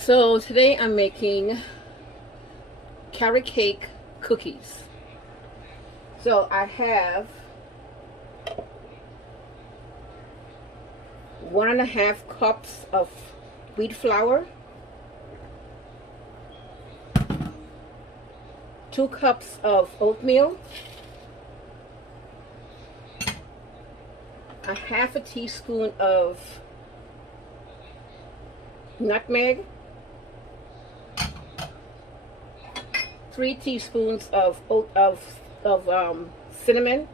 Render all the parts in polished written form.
So today I'm making carrot cake cookies. So I have 1.5 cups of wheat flour, 2 cups of oatmeal, a 1/2 teaspoon of nutmeg, 3 teaspoons of cinnamon,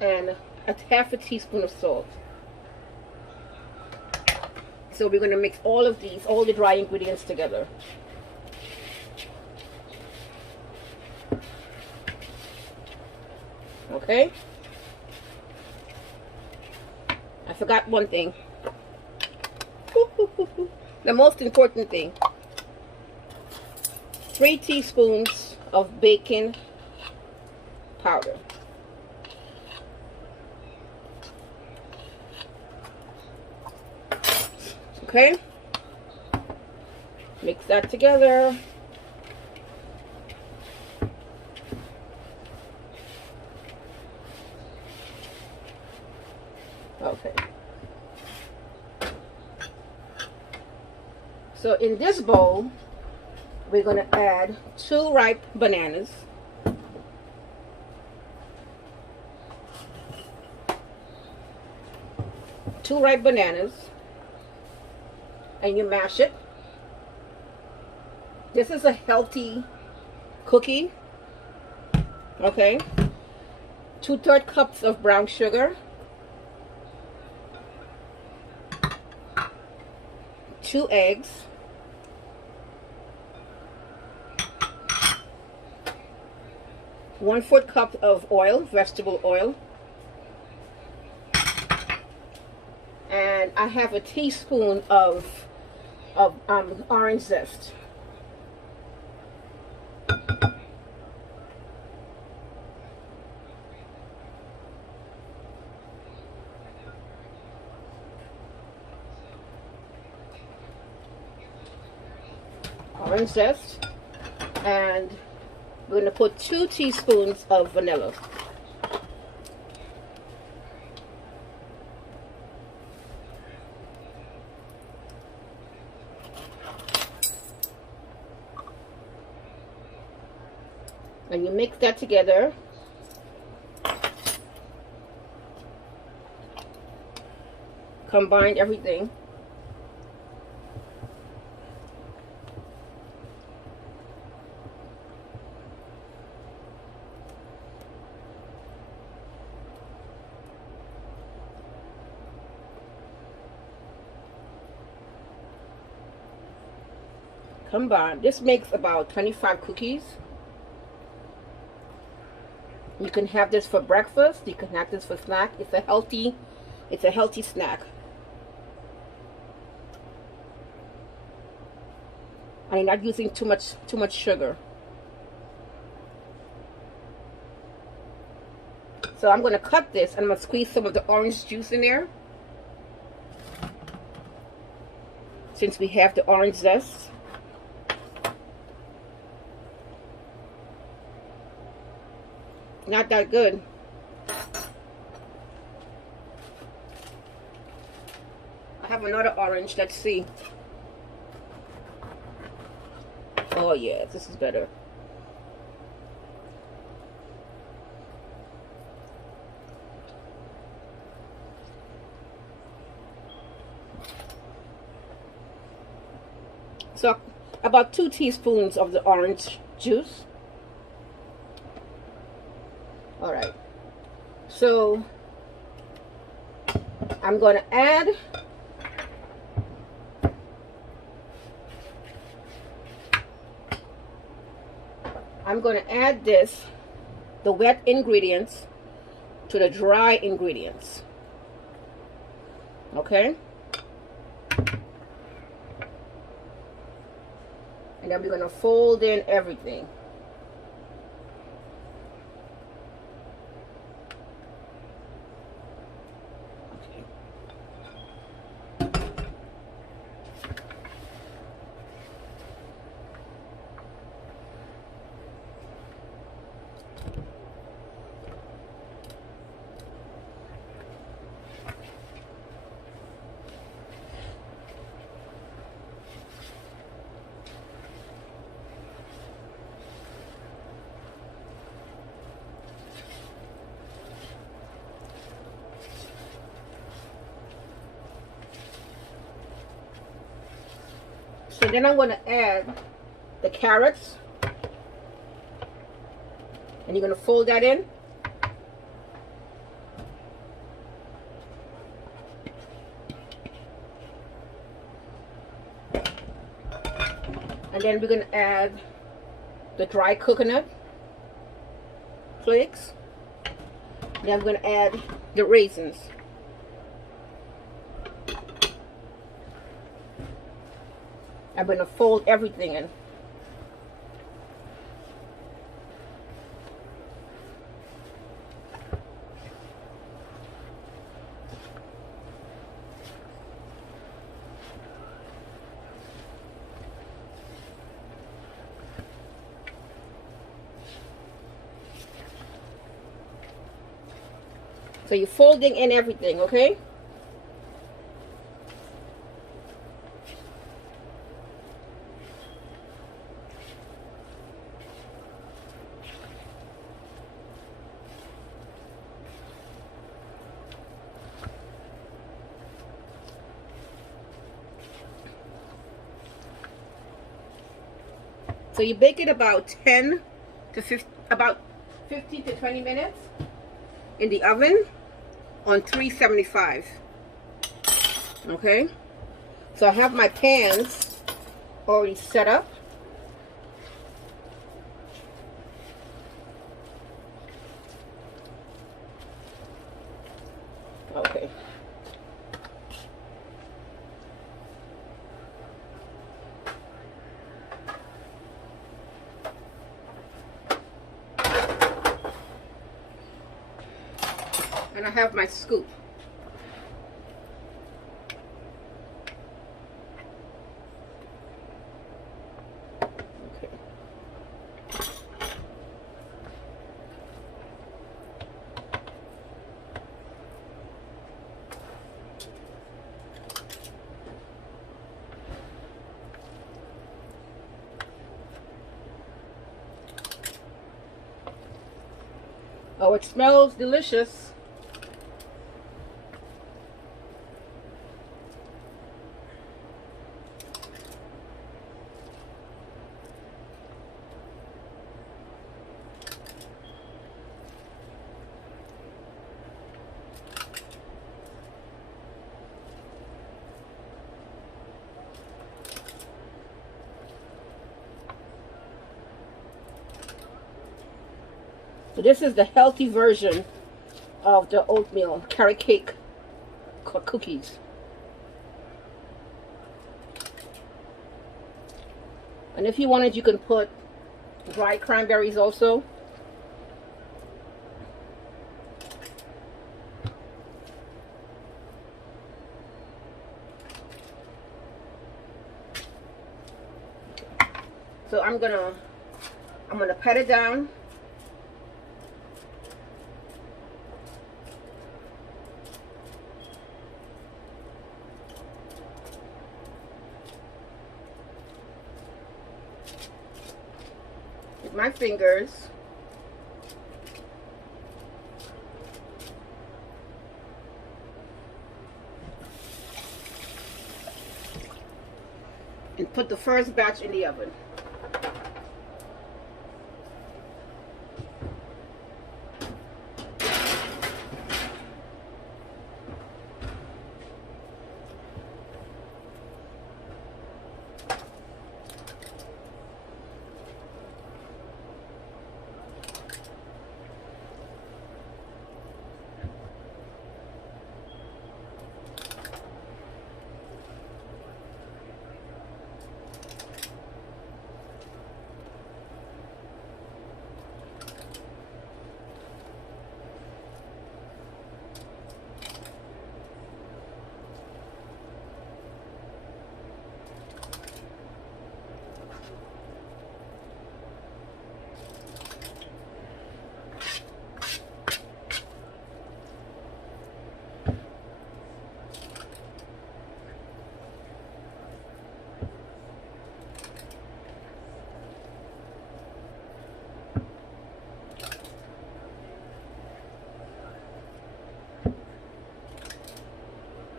and a 1/2 teaspoon of salt. So we're going to mix all of these, all the dry ingredients together. Okay? I forgot one thing. The most important thing. 3 teaspoons of baking powder. Okay? Mix that together. Okay. So in this bowl, we're going to add 2 ripe bananas. Two ripe bananas. And you mash it. This is a healthy cookie. Okay. 2/3 cups of brown sugar. 2 eggs. 1/4 cup of oil, vegetable oil. And I have a teaspoon of orange zest. Orange zest. And we're going to put 2 teaspoons of vanilla. And you mix that together. Combine everything. Combine. This makes about 25 cookies. You can have this for breakfast. You can have this for snack. It's a healthy snack. And you're not using too much sugar. So I'm going to cut this and I'm going to squeeze some of the orange juice in there. Since we have the orange zest. Not that good. I have another orange. Let's see. Oh yeah, this is better. So about 2 teaspoons of the orange juice. Alright, so I'm going to add the wet ingredients to the dry ingredients. Okay? And then we're going to fold in everything. So then I'm going to add the carrots. And you're going to fold that in. And then we're going to add the dry coconut flakes. Then I'm going to add the raisins. I'm going to fold everything in. So you're folding in everything, okay? So you bake it about 10 to 15, about 15 to 20 minutes in the oven on 375. Okay, so I have my pans already set up. Okay. And I have my scoop. Okay. Oh, it smells delicious. So this is the healthy version of the oatmeal carrot cake cookies. And if you wanted, you can put dried cranberries also. So I'm gonna pat it down. My fingers. And put the first batch in the oven.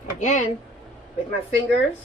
Again, with my fingers.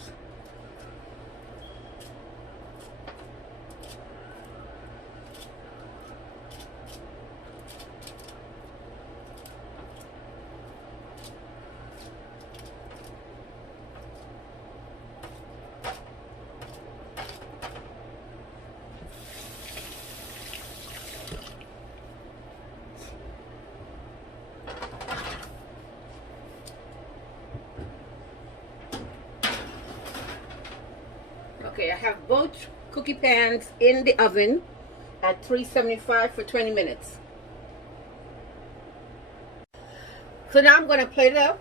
Okay, I have both cookie pans in the oven at 375 for 20 minutes. So now I'm going to plate it up.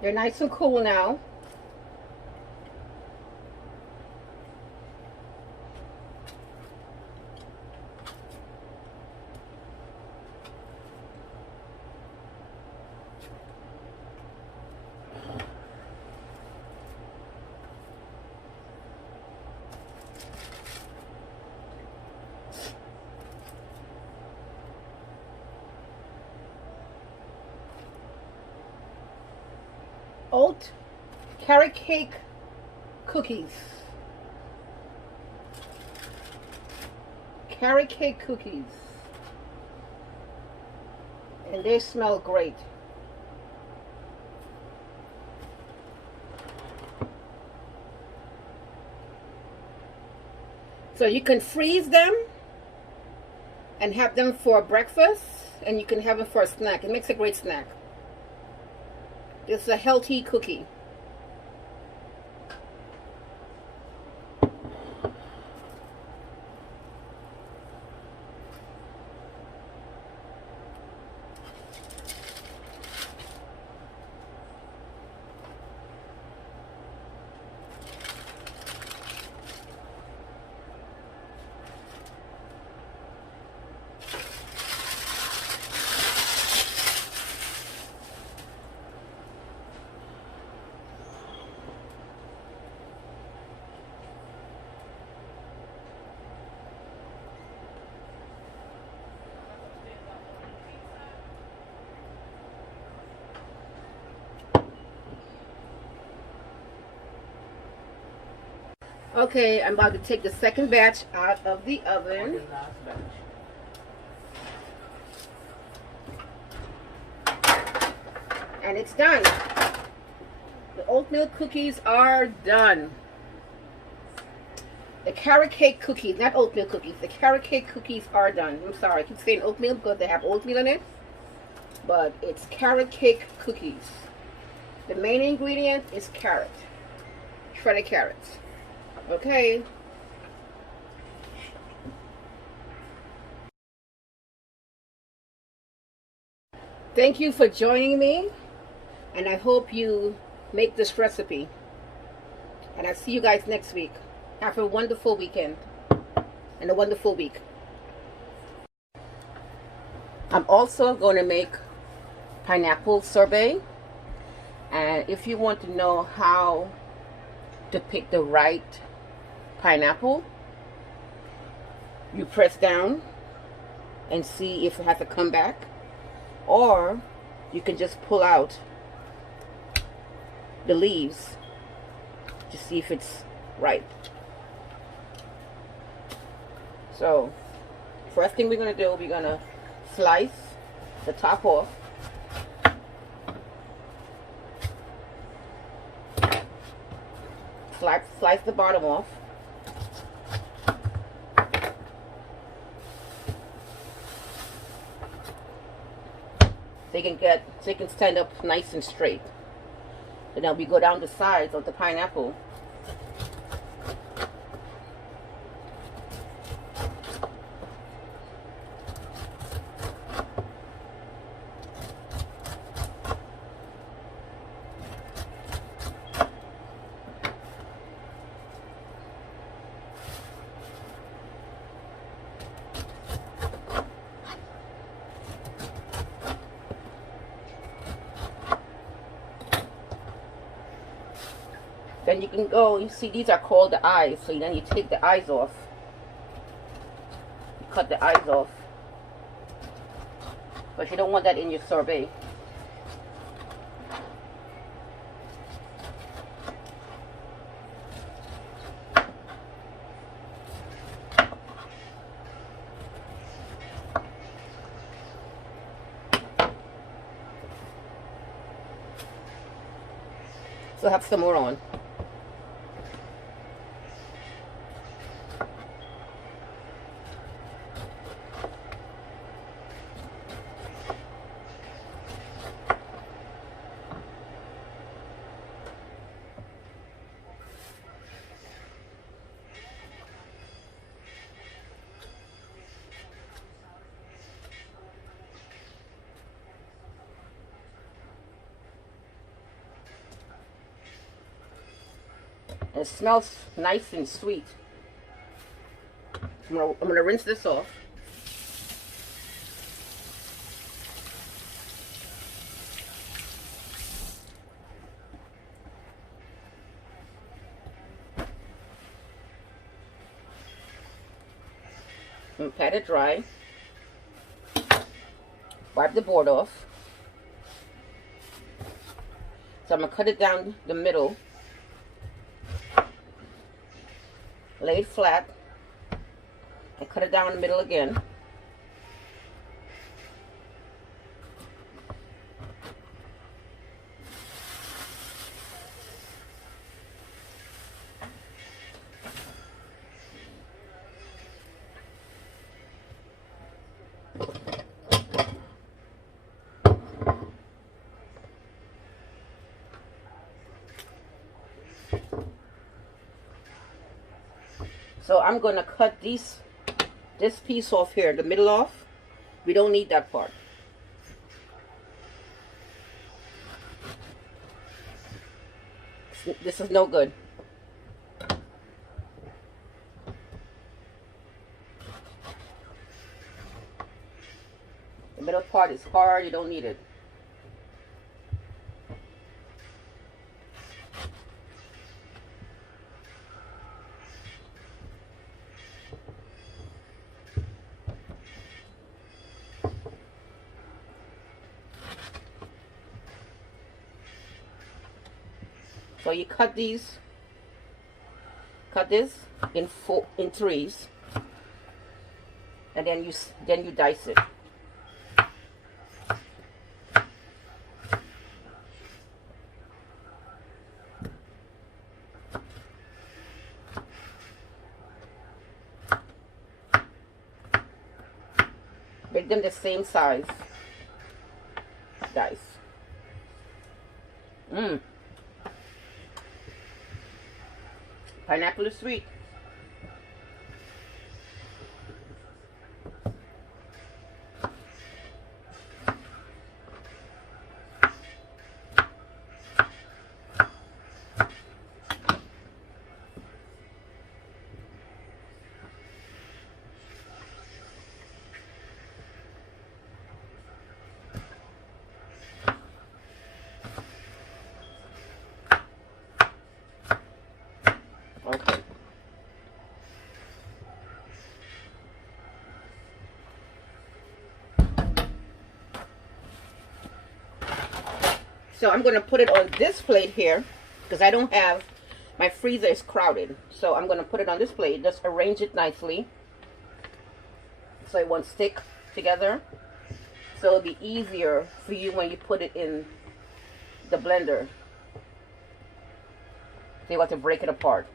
They're nice and cool now. Oat carrot cake cookies. Carrot cake cookies. And they smell great. So you can freeze them and have them for breakfast, and you can have them for a snack. It makes a great snack. It's a healthy cookie. Okay, I'm about to take the second batch out of the oven. And it's done. The oatmeal cookies are done. The carrot cake cookies, not oatmeal cookies, the carrot cake cookies are done. I'm sorry, I keep saying oatmeal because they have oatmeal in it. But it's carrot cake cookies. The main ingredient is carrot. Shredded carrots. Okay. Thank you for joining me, and I hope you make this recipe. And I'll see you guys next week. Have a wonderful weekend and a wonderful week. I'm also going to make pineapple sorbet, and if you want to know how to pick the right pineapple, you press down and see if it has to come back, or you can just pull out the leaves to see if it's ripe. So first thing we're going to do, we're going to slice the top off. Slice the bottom off. So you can stand up nice and straight. So now we go down the sides of the pineapple. Then you can go, you see these are called the eyes, so then you take the eyes off. You cut the eyes off. But you don't want that in your sorbet. So have some more on. And it smells nice and sweet. I'm gonna rinse this off. And pat it dry. Wipe the board off. So I'm going to cut it down the middle. Lay it flat. And cut it down the middle again. So I'm going to cut this piece off here, the middle off. We don't need that part. This is no good. The middle part is hard, you don't need it. So you cut this in threes, and then you dice it. Make them the same size. Dice. Pineapple is sweet. Okay. So I'm going to put it on this plate here because I don't have, my freezer is crowded. So I'm going to put it on this plate, just arrange it nicely so it won't stick together. So it'll be easier for you when you put it in the blender. So you want to break it apart.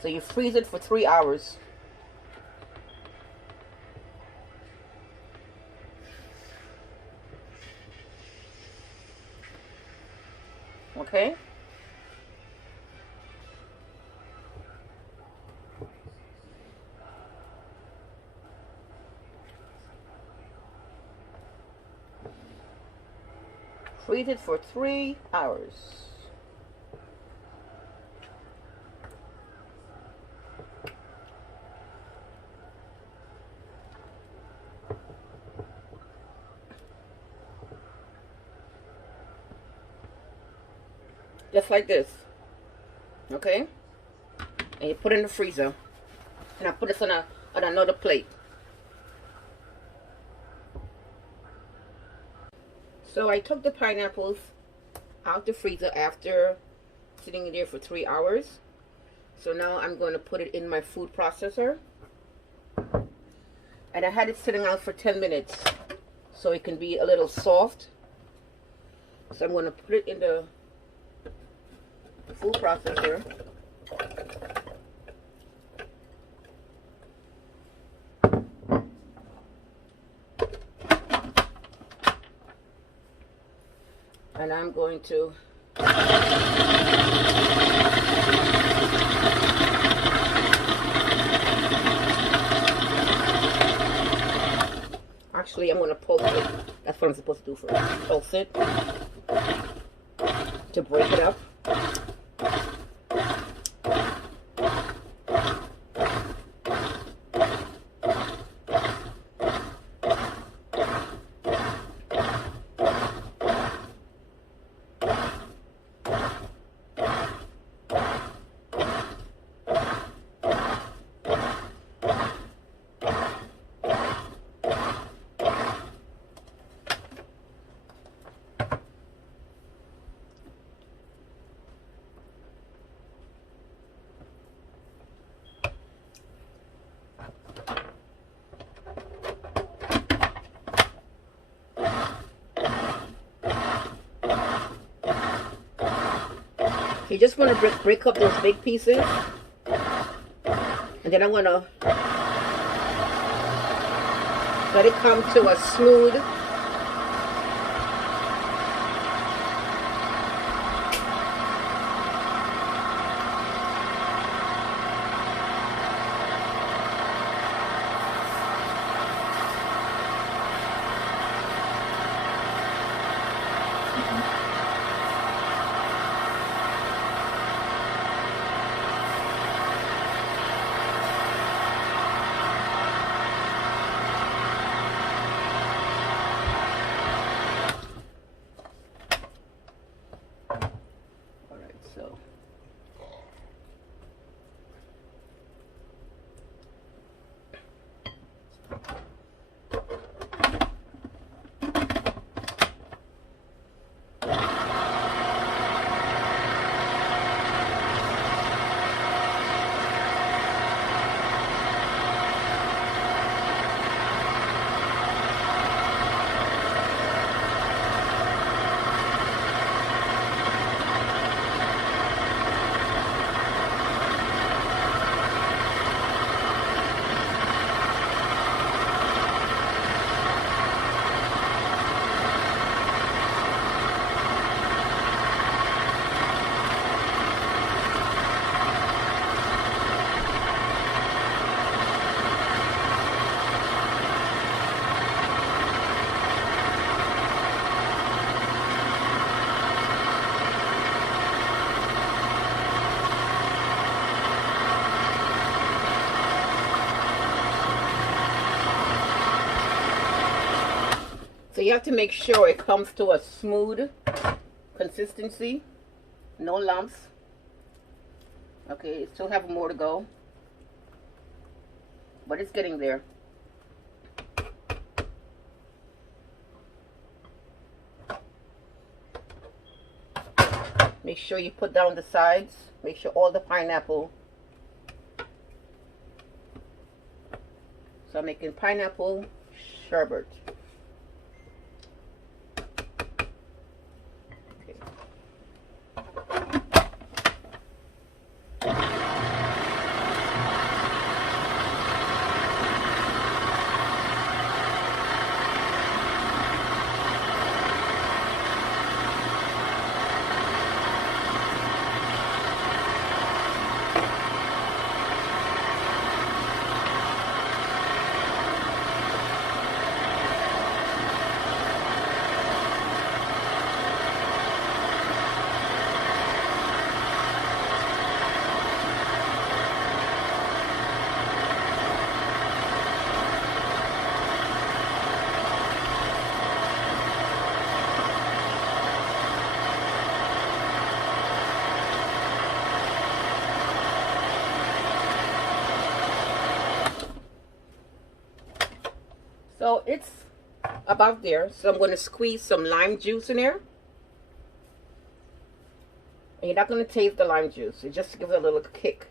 So you freeze it for 3 hours. Okay? Freeze it for 3 hours. Just like this. Okay? And you put it in the freezer. And I put this on another plate. So I took the pineapples out the freezer after sitting in there for 3 hours. So now I'm going to put it in my food processor. And I had it sitting out for 10 minutes so it can be a little soft. So I'm going to put it in the food processor. And I'm going to actually, I'm going to pulse it. That's what I'm supposed to do first. Pulse it to break it up. So you just want to break up those big pieces, and then I'm going to let it come to a smooth So you have to make sure it comes to a smooth consistency, no lumps. Okay, it still have more to go, but it's getting there. Make sure you put down the sides. Make sure all the pineapple. So I'm making pineapple sherbet. So it's about there. So I'm going to squeeze some lime juice in there. And you're not going to taste the lime juice. It just gives it a little kick.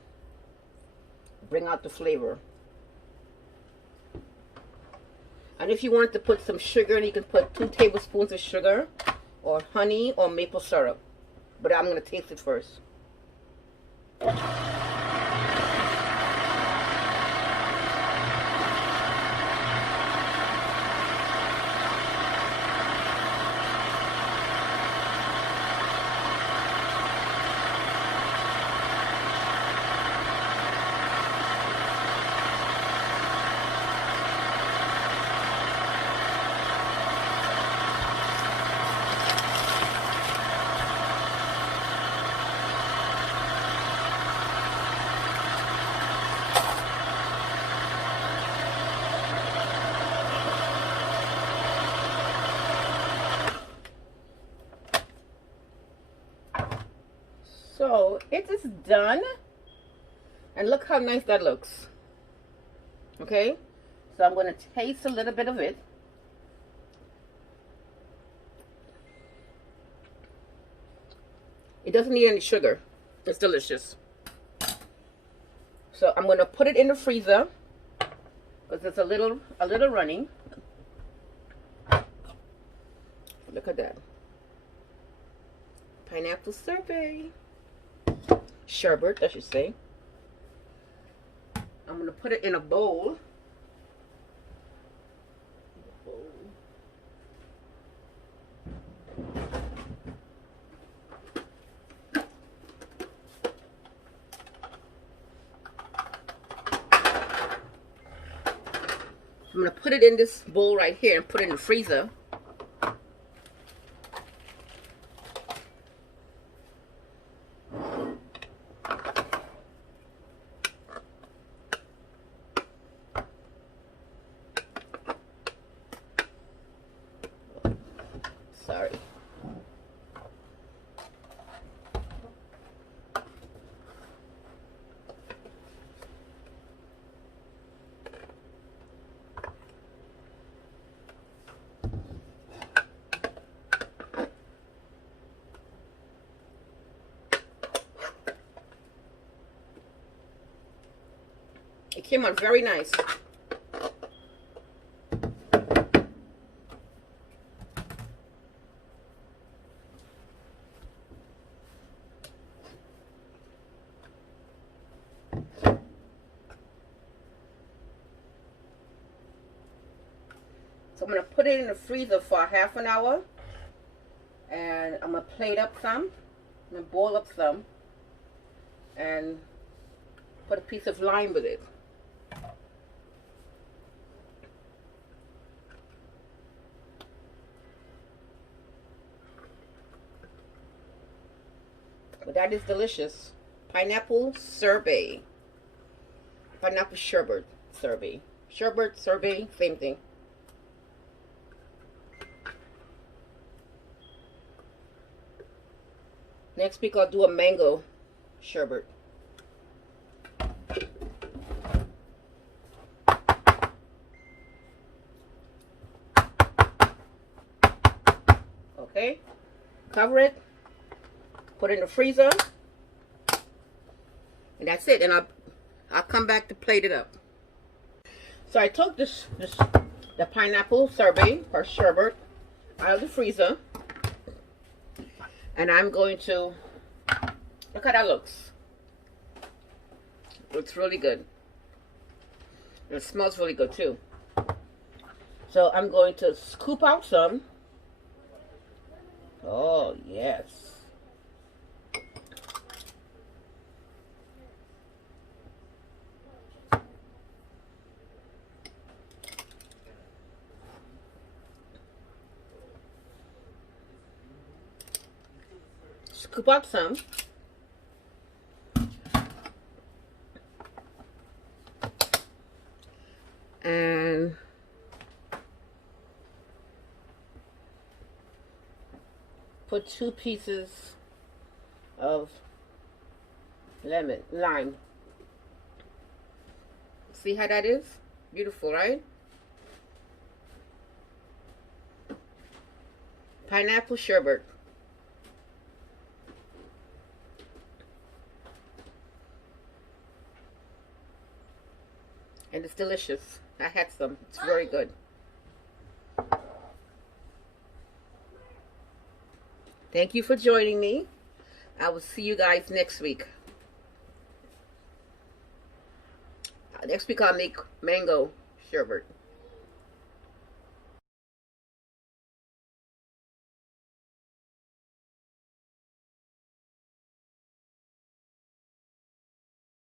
Bring out the flavor. And if you want to put some sugar in, you can put 2 tablespoons of sugar or honey or maple syrup. But I'm going to taste it first. So it is done. And look how nice that looks. Okay? So I'm going to taste a little bit of it. It doesn't need any sugar. It's delicious. So I'm going to put it in the freezer because it's a little runny. Look at that. Pineapple sorbet. Sherbet, I should say. I'm going to put it in a bowl. I'm going to put it in this bowl right here and put it in the freezer. Sorry. It came out very nice. So I'm going to put it in the freezer for half an hour. And I'm going to plate up some. I'm going to boil up some. And put a piece of lime with it. But that is delicious. Pineapple sorbet. Pineapple sherbet sorbet. Sherbet, sorbet, same thing. Next week I'll do a mango sherbet. Okay, cover it, put it in the freezer, and that's it. And I'll come back to plate it up. So I took the pineapple sorbet or sherbet out of the freezer, and I'm going to look how that looks. Looks really good. It smells really good too. So I'm going to scoop out some. Oh, yes. Scoop out some. And put 2 pieces of lime. See how that is? Beautiful, right? Pineapple sherbet. And it's delicious. I had some. It's very good. Thank you for joining me. I will see you guys next week. Next week I'll make mango sherbet.